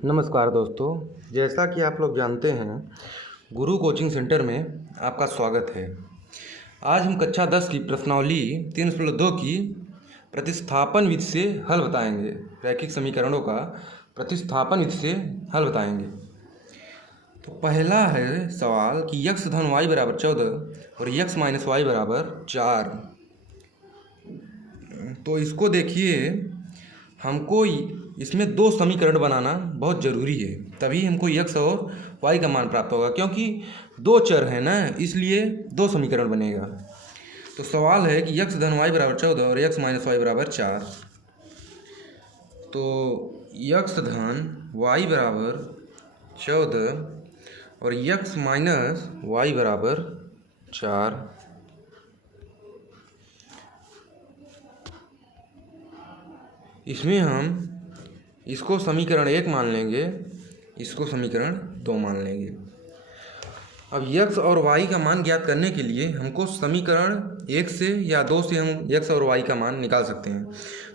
नमस्कार दोस्तों, जैसा कि आप लोग जानते हैं, गुरु कोचिंग सेंटर में आपका स्वागत है। आज हम कक्षा 10 की प्रश्नावली 3.2 की प्रतिस्थापन विधि से हल बताएंगे। रैखिक समीकरणों का प्रतिस्थापन विधि से हल बताएंगे। तो पहला है सवाल कि x धन y बराबर 14 और x माइनस वाई बराबर 4। तो इसको देखिए, हमको इसमें दो समीकरण बनाना बहुत ज़रूरी है, तभी हमको x और y का मान प्राप्त होगा। क्योंकि दो चर है ना, इसलिए दो समीकरण बनेगा। तो सवाल है कि x धन y बराबर 14 और x माइनस वाई बराबर 4। तो x धन y बराबर 14 और x माइनस वाई बराबर 4। इसमें हम इसको समीकरण 1 मान लेंगे, इसको समीकरण 2 मान लेंगे। अब x और y का मान ज्ञात करने के लिए हमको समीकरण 1 से या 2 से हम x और y का मान निकाल सकते हैं।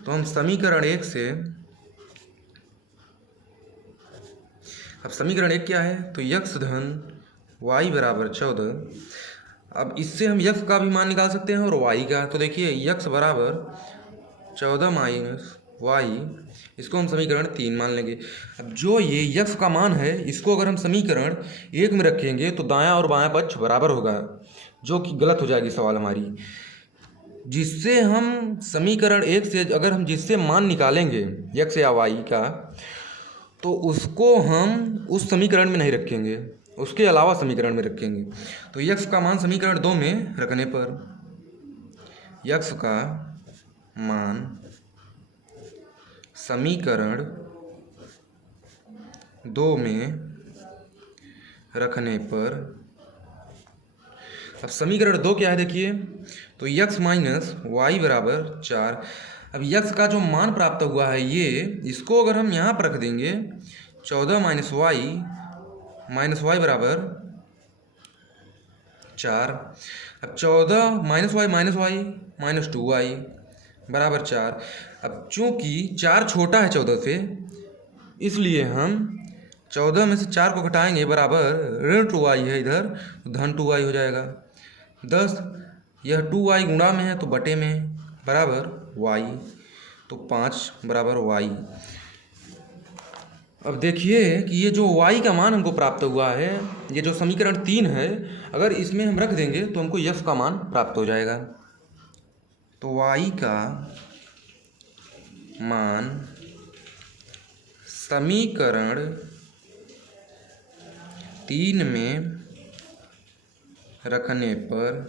तो हम समीकरण 1 से, अब समीकरण 1 क्या है? तो x धन y बराबर 14। अब इससे हम x का भी मान निकाल सकते हैं और y का। तो देखिए x बराबर 14 माइनस वाई, इसको हम समीकरण 3 मान लेंगे। अब जो ये x का मान है, इसको अगर हम समीकरण 1 में रखेंगे तो दायां और बायां पक्ष बराबर होगा, जो कि गलत हो जाएगी सवाल हमारी। जिससे हम समीकरण 1 से अगर हम जिससे मान निकालेंगे x या y का, तो उसको हम उस समीकरण में नहीं रखेंगे, उसके अलावा समीकरण में रखेंगे। तो x का मान समीकरण 2 में रखने पर x का मान समीकरण 2 में रखने पर, अब समीकरण 2 क्या है देखिए, तो x माइनस वाई बराबर 4। अब x का जो मान प्राप्त हुआ है ये, इसको अगर हम यहाँ पर रख देंगे 14 माइनस वाई बराबर 4। अब 14 माइनस वाई माइनस 2y बराबर 4। अब चूँकि 4 छोटा है 14 से, इसलिए हम 14 में से 4 को घटाएंगे, बराबर ऋण 2y है इधर, तो धन 2y हो जाएगा। 10, यह 2y गुणा में है तो बटे में, बराबर y, तो 5 बराबर y। अब देखिए कि ये जो y का मान हमको प्राप्त हुआ है, ये जो समीकरण 3 है, अगर इसमें हम रख देंगे तो हमको f का मान प्राप्त हो जाएगा। तो y का मान समीकरण 3 में रखने पर,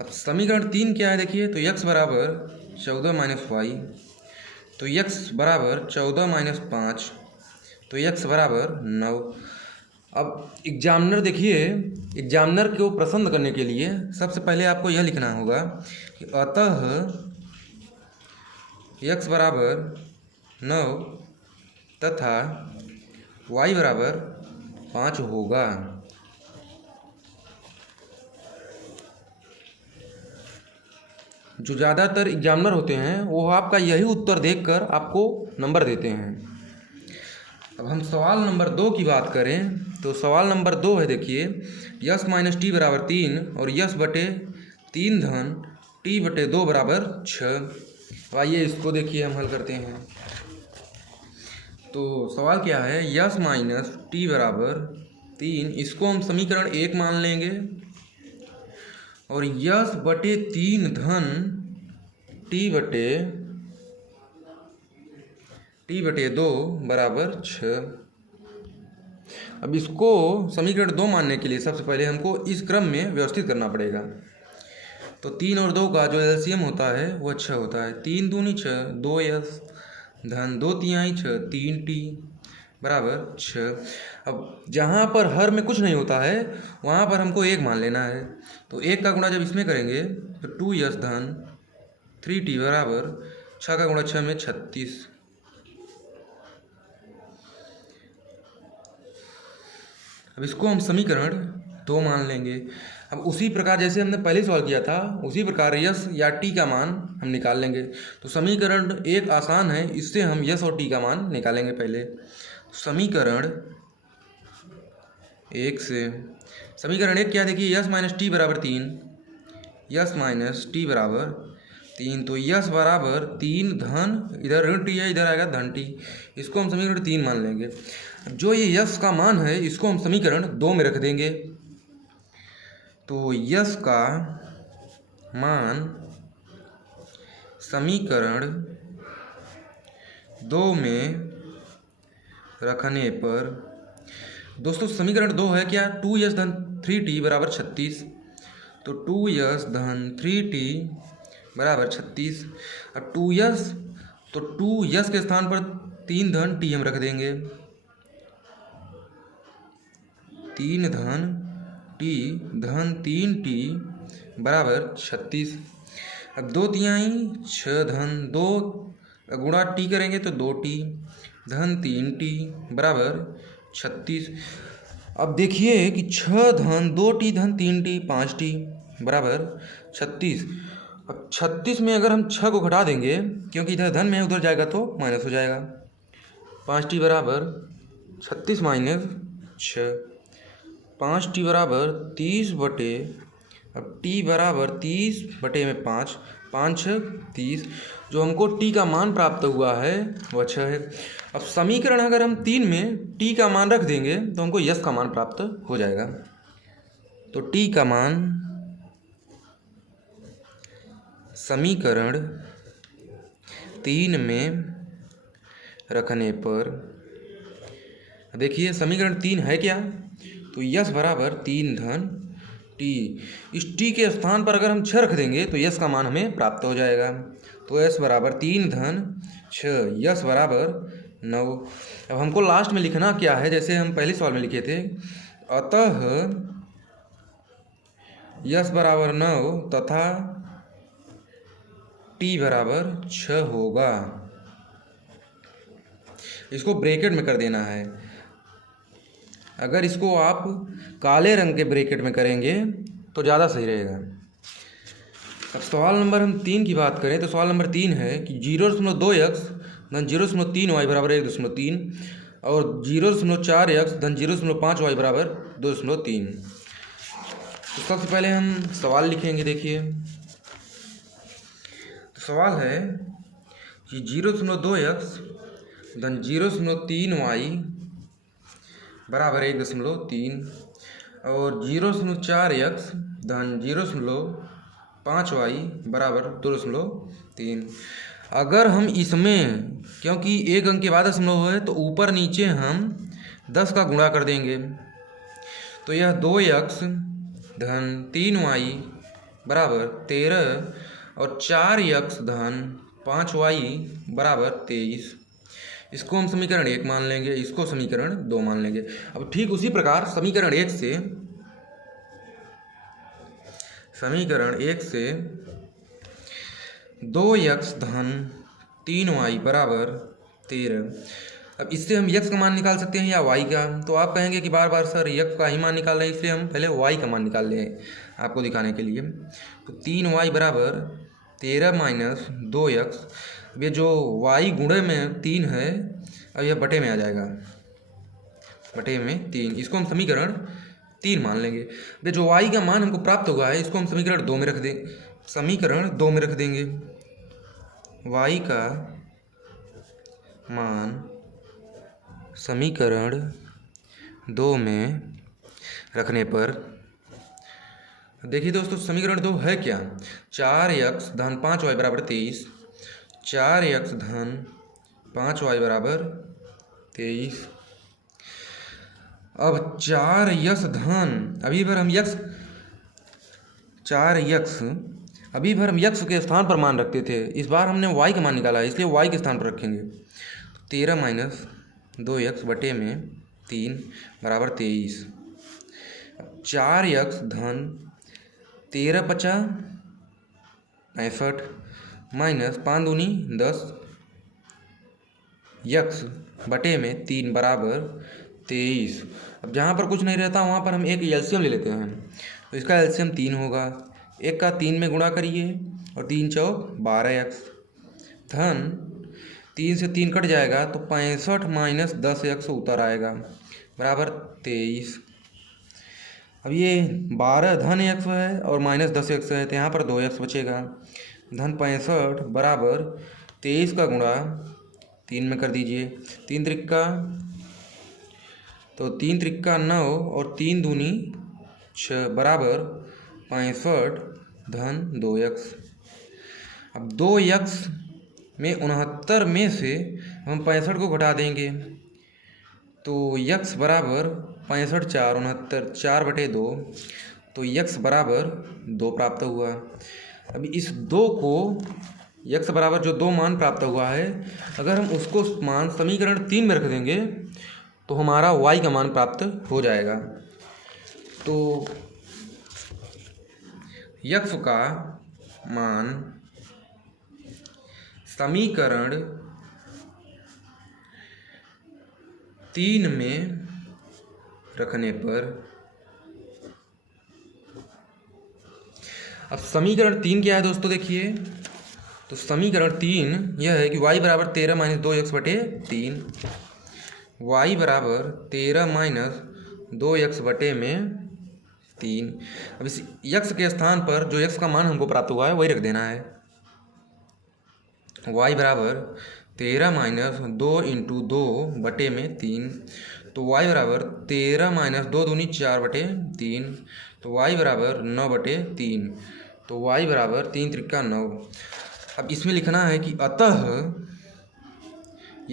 अब समीकरण 3 क्या है देखिए, तो x बराबर 14 माइनस वाई, तो x बराबर 14 माइनस 5, तो x बराबर 9। अब एग्जामिनर देखिए, एग्जामिनर को प्रसन्न करने के लिए सबसे पहले आपको यह लिखना होगा कि अतः x बराबर 9 तथा y बराबर 5 होगा। जो ज़्यादातर एग्जामिनर होते हैं वो आपका यही उत्तर देखकर आपको नंबर देते हैं। अब हम सवाल नंबर 2 की बात करें, तो सवाल नंबर 2 है देखिए, यस माइनस टी बराबर 3 और यस बटे 3 धन टी बटे 2 बराबर 6। आइए इसको देखिए हम हल करते हैं। तो सवाल क्या है, यस माइनस टी बराबर 3, इसको हम समीकरण 1 मान लेंगे, और यस बटे 3 धन टी बटे 2 बराबर 6। अब इसको समीकरण 2 मानने के लिए सबसे पहले हमको इस क्रम में व्यवस्थित करना पड़ेगा। तो 3 और 2 का जो एलसीएम होता है वो 6 होता है। 3 दूनी 6, 2 यस धन 2 तिहाई 6, 3 टी बराबर 6। अब जहाँ पर हर में कुछ नहीं होता है वहाँ पर हमको 1 मान लेना है। तो 1 का गुणा जब इसमें करेंगे तो 2 यस धन 3 टी बराबर 6 का गुणा 6 में 36। अब इसको हम समीकरण 2 मान लेंगे। अब उसी प्रकार जैसे हमने पहले सवाल किया था उसी प्रकार यस या टी का मान हम निकाल लेंगे। तो समीकरण 1 आसान है, इससे हम यस और टी का मान निकालेंगे। पहले समीकरण 1 से समीकरण 1 क्या, देखिए यस माइनस टी बराबर 3, यस माइनस टी बराबर 3। तो यस बराबर 3 धन, इधर ऋण टी है, इधर आएगा धन टी, इसको हम समीकरण 3 मान लेंगे। जो ये यस का मान है इसको हम समीकरण 2 में रख देंगे। तो यस का मान समीकरण 2 में रखने पर दोस्तों समीकरण 2 है क्या, 2s धन 3t बराबर 36। तो 2s धन 3t बराबर 36। और 2s, तो 2s के स्थान पर 3 धन t हम रख देंगे, 3 धन t धन 3t बराबर 36। अब 2 तिहाई 6 धन 2 गुणा t करेंगे तो 2t धन 3t बराबर 36। अब देखिए कि 6 धन 2t धन 3t 5t बराबर 36। अब 36 में अगर हम 6 को घटा देंगे, क्योंकि इधर धन में है उधर जाएगा तो माइनस हो जाएगा, 5t बराबर 36 माइनस 6, 5t बराबर 30 बटे, अब t बराबर 30 बटे में 5, 5 6 30। जो हमको t का मान प्राप्त हुआ है वह 6 है। अब समीकरण अगर हम 3 में t का मान रख देंगे तो हमको यस का मान प्राप्त हो जाएगा। तो t का मान समीकरण 3 में रखने पर, देखिए समीकरण 3 है क्या, तो यस बराबर 3 धन टी, इस टी के स्थान पर अगर हम 6 रख देंगे तो यस का मान हमें प्राप्त हो जाएगा। तो यस बराबर 3 धन 6, यस बराबर 9। अब हमको लास्ट में लिखना क्या है, जैसे हम पहले सवाल में लिखे थे, अतः यस बराबर 9 तथा टी बराबर 6 होगा। इसको ब्रैकेट में कर देना है। अगर इसको आप काले रंग के ब्रैकेट में करेंगे तो ज़्यादा सही रहेगा। अब सवाल नंबर हम 3 की बात करें तो सवाल नंबर 3 है कि 0.2x धन 0.3y बराबर 1.3 और 0.4x धन 0.5y बराबर 2.3। तो सबसे पहले हम सवाल लिखेंगे। देखिए तो सवाल है कि 0.2x धन 0.3y बराबर 1.3 और 0.4x धन 0.5y बराबर 2.3। अगर हम इसमें, क्योंकि एक अंक के बाद दशमलव है तो ऊपर नीचे हम 10 का गुणा कर देंगे, तो यह 2x धन 3y बराबर 13 और 4x धन 5y बराबर 23। इसको हम समीकरण 1 मान लेंगे, इसको समीकरण 2 मान लेंगे। अब ठीक उसी प्रकार समीकरण 1 से 2x धन 3y बराबर 13। अब इससे हम x का मान निकाल सकते हैं या y का। तो आप कहेंगे कि बार बार सर x का ही मान निकाल रहे हैं, इसलिए हम पहले y का मान निकाल लें आपको दिखाने के लिए। तो 3y बराबर 13 माइनस 2x, ये जो y गुणे में 3 है अब यह बटे में आ जाएगा, बटे में 3। इसको हम समीकरण 3 मान लेंगे। ये जो y का मान हमको प्राप्त हुआ है इसको हम समीकरण 2 में रख देंगे, समीकरण 2 में रख देंगे। y का मान समीकरण 2 में रखने पर, देखिए दोस्तों समीकरण 2 है क्या, 4x धन 5y बराबर 23, 4x धन 5y बराबर 23। अब 4x धन, अभी भर हम x, 4x अभी भर हम x के स्थान पर मान रखते थे, इस बार हमने y का मान निकाला है इसलिए y के स्थान पर रखेंगे। 13 माइनस 2x बटे में 3 बराबर 23। 4x धन 13 पचा 65 माइनस 5 दूनी 10 x बटे में 3 बराबर 23। अब जहाँ पर कुछ नहीं रहता वहाँ पर हम एक एलसीएम ले लेते हैं। तो इसका एलसीएम 3 होगा, एक का 3 में गुणा करिए और 3 चौक 12x धन 3 से 3 कट जाएगा तो 65 माइनस 10x उत्तर आएगा बराबर 23। अब ये 12 धन x है और माइनस 10x है तो यहाँ पर 2x बचेगा धन 65 बराबर 23 का गुणा 3 में कर दीजिए, 3 त्रिक्का तो 3 त्रिक्का 9 और 3 दूनी 6 बराबर 65 धन 2x। अब 2x में 69 में से हम 65 को घटा देंगे तो x बराबर 65 4 69 4/2 तो x बराबर 2 प्राप्त हुआ। अब इस 2 को x बराबर जो 2 मान प्राप्त हुआ है अगर हम उसको मान समीकरण 3 में रख देंगे तो हमारा y का मान प्राप्त हो जाएगा। तो x का मान समीकरण 3 में रखने पर, अब समीकरण 3 क्या है दोस्तों देखिए, तो समीकरण 3 यह है कि y बराबर 13 माइनस 2x/3, y बराबर 13 माइनस 2x बटे में 3। अब इस x के स्थान पर जो x का मान हमको प्राप्त हुआ है वही रख देना है। y बराबर 13 माइनस 2 इंटू 2 बटे में 3 तो y बराबर 13 माइनस 2 दूनी 4/3 तो y बराबर 9/3 तो y बराबर 3 त्रिक्का 9। अब इसमें लिखना है कि अतः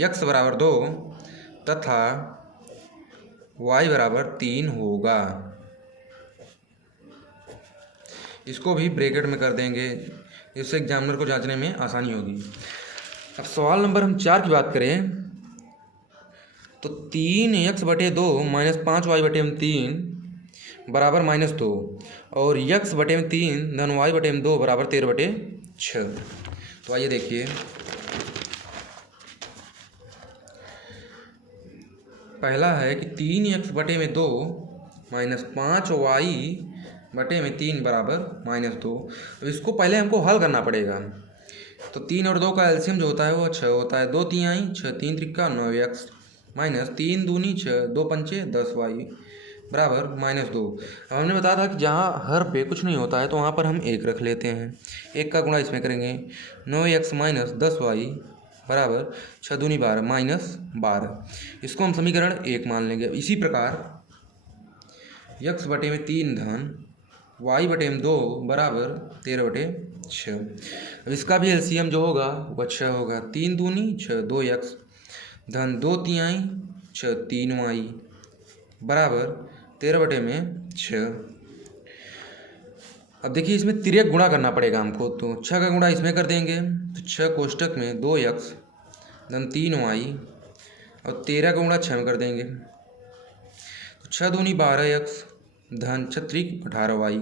x बराबर 2 तथा y बराबर 3 होगा। इसको भी ब्रैकेट में कर देंगे, इससे एग्जामिनर को जांचने में आसानी होगी। अब सवाल नंबर हम 4 की बात करें तो 3x/2 माइनस 5y/3 बराबर -2 और x/3 धन y/2 बराबर 13/6। तो आइए देखिए, पहला है कि 3x/2 माइनस 5y/3 बराबर -2। अब इसको पहले हमको हल करना पड़ेगा। तो 3 और 2 का एलसीएम जो होता है वो 6 होता है, 2 तिहाई 6 3 त्रिक्का 9x माइनस 3 दूनी 6 2 पंचे 10y बराबर -2। अब हमने बताया था कि जहाँ हर पे कुछ नहीं होता है तो वहाँ पर हम 1 रख लेते हैं, 1 का गुणा इसमें करेंगे 9x माइनस 10y बराबर 6 दूनी 12 माइनस 12। इसको हम समीकरण 1 मान लेंगे। इसी प्रकार x/3 धन y/2 बराबर 13/6। अब इसका भी एलसीएम जो होगा वह 6 होगा, 3 दूनी 6 2x धन 2 तिहाई 6 3y बराबर 13/6। अब देखिए इसमें तिर्यक गुणा करना पड़ेगा हमको, तो 6 का गुणा इसमें कर देंगे तो 6 कोष्टक में 2x धन 3y और 13 का गुणा 6 में कर देंगे तो 6 दूनी 12x धन 6 त्रिक 18y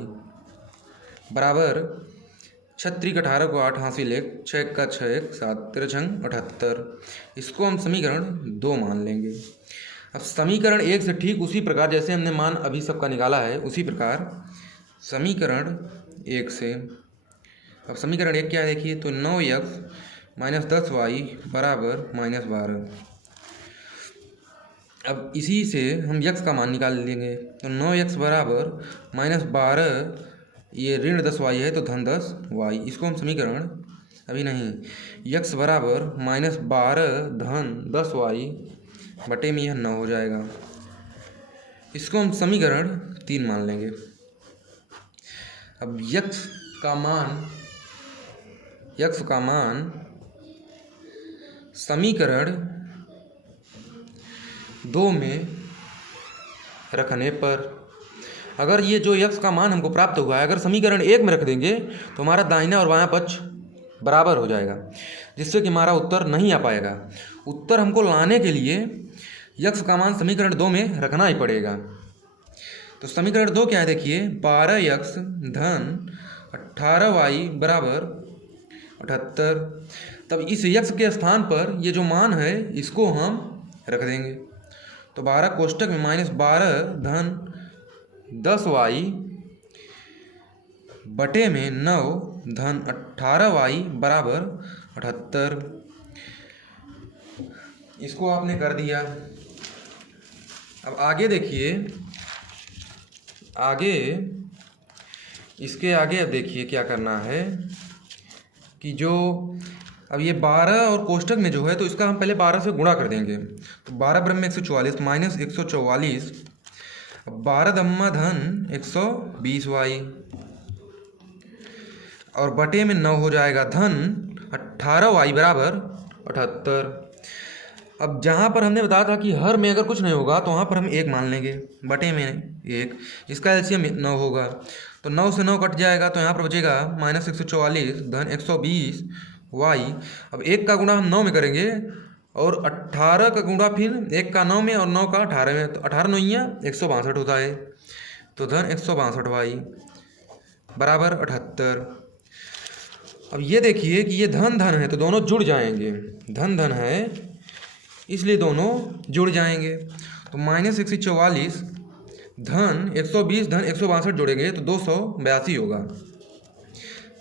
बराबर 6 त्रिक 18 को 8 हासिल 1 6 का 6 1 7 13 छंग 78। इसको हम समीकरण 2 मान लेंगे। अब समीकरण 1 से ठीक उसी प्रकार जैसे हमने मान अभी सबका निकाला है उसी प्रकार समीकरण 1 से, अब समीकरण 1 क्या है देखिए, तो 9x माइनस 10y बराबर -12। अब इसी से हम x का मान निकाल लेंगे तो 9x बराबर -12, ये ऋण 10y है तो धन 10y। इसको हम समीकरण अभी नहीं, x बराबर -12 धन 10y बटे में यह 9 हो जाएगा। इसको हम समीकरण 3 मान लेंगे। अब x का मान समीकरण 2 में रखने पर, अगर ये जो x का मान हमको प्राप्त हुआ है अगर समीकरण 1 में रख देंगे तो हमारा दाहिना और बायां पक्ष बराबर हो जाएगा, जिससे कि हमारा उत्तर नहीं आ पाएगा। उत्तर हमको लाने के लिए x का मान समीकरण 2 में रखना ही पड़ेगा। तो समीकरण 2 क्या है देखिए, 12x धन 18y बराबर 78। तब इस x के स्थान पर ये जो मान है इसको हम रख देंगे तो 12 कोष्टक में -12 धन 10y बटे में 9 धन 18y बराबर 78। इसको आपने कर दिया। अब आगे देखिए, इसके आगे अब देखिए क्या करना है कि जो अब ये 12 और कोष्टक में जो है तो इसका हम पहले 12 से गुणा कर देंगे। तो 12 ब्रह्म में 144 माइनस 144, 12 दम्मा धन 120y और बटे में 9 हो जाएगा धन 18y बराबर 78। अब जहाँ पर हमने बताया था कि हर में अगर कुछ नहीं होगा तो वहाँ पर हम 1 मान लेंगे, बटे में 1, इसका एलसीएम 9 होगा। तो 9 से 9 कट जाएगा तो यहाँ पर बचेगा -144 धन 120y। अब 1 का गुणा हम 9 में करेंगे और 18 का गुणा फिर 1 का 9 में और 9 का 18 में, तो 18 9 162 होता है। तो धन 162y बराबर 78। अब ये देखिए कि ये धन धन है तो दोनों जुड़ जाएंगे, धन धन है इसलिए दोनों जुड़ जाएंगे। तो -144 धन 120 धन 162 जोड़ेंगे तो 282 होगा,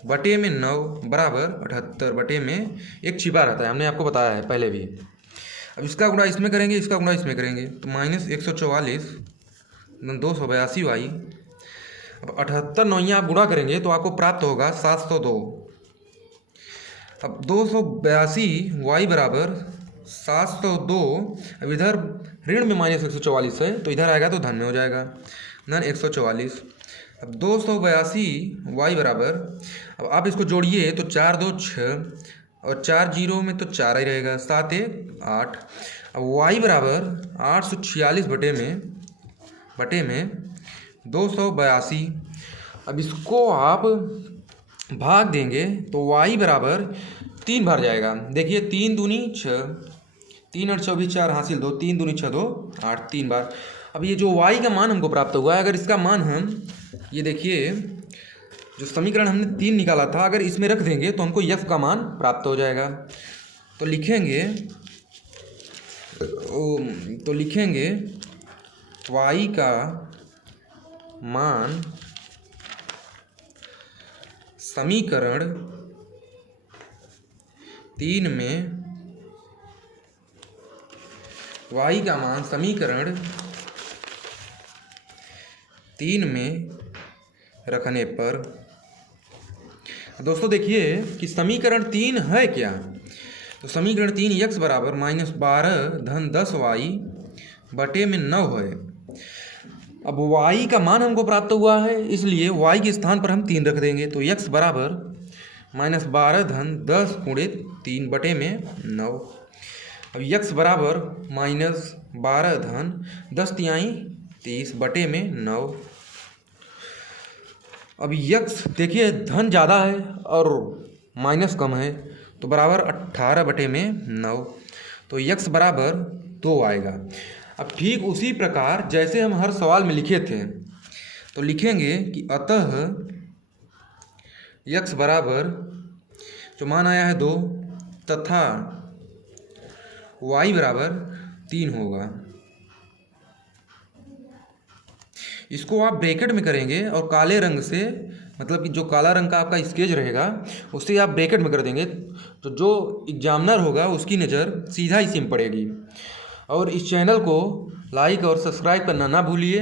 बटे में 9 बराबर 78। बटे में एक छिपा रहता है, हमने आपको बताया है पहले भी। अब इसका गुणा इसमें करेंगे, इसका गुणा इसमें करेंगे तो -144 धन 282y। अब 78 नौइयाँ आप गुणा करेंगे तो आपको प्राप्त होगा 702। अब 282y बराबर 702। अब इधर ऋण में -144 है तो इधर आएगा तो धन में हो जाएगा, धन 144। अब 282y बराबर, अब आप इसको जोड़िए तो 4 2 6 और 4 0 में तो 4 ही रहेगा, 7 1 8। अब y बराबर 846 बटे में 282। अब इसको आप भाग देंगे तो y बराबर 3 बार जाएगा। देखिए 3 दूनी 6, 3 और 24 4 हासिल 2, 3 दूनी 6 2 8, 3 बार। अब ये जो y का मान हमको प्राप्त हुआ है, अगर इसका मान हम ये देखिए जो समीकरण हमने 3 निकाला था, अगर इसमें रख देंगे तो हमको f का मान प्राप्त हो जाएगा। तो लिखेंगे y का मान समीकरण 3 में, y का मान समीकरण 3 में रखने पर। दोस्तों देखिए कि समीकरण 3 है क्या, तो समीकरण 3 x बराबर -12 धन 10y बटे में 9 है। अब y का मान हमको प्राप्त हुआ है इसलिए y के स्थान पर हम 3 रख देंगे तो x बराबर -12 धन 10 गुणे 3 बटे में 9। अब x बराबर -12 धन 10 तिहाई 30 बटे में 9। अब x देखिए धन ज़्यादा है और माइनस कम है तो बराबर 18 बटे में 9, तो x बराबर 2 आएगा। अब ठीक उसी प्रकार जैसे हम हर सवाल में लिखे थे तो लिखेंगे कि अतः x बराबर जो मान आया है 2 तथा y बराबर 3 होगा। इसको आप ब्रैकेट में करेंगे और काले रंग से, मतलब कि जो काला रंग का आपका स्केच रहेगा उससे आप ब्रैकेट में कर देंगे तो जो एग्जामिनर होगा उसकी नज़र सीधा इसी में पड़ेगी। और इस चैनल को लाइक और सब्सक्राइब करना ना भूलिए।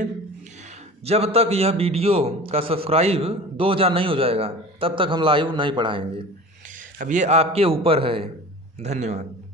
जब तक यह वीडियो का सब्सक्राइब 2000 नहीं हो जाएगा तब तक हम लाइव नहीं पढ़ाएंगे। अब ये आपके ऊपर है। धन्यवाद।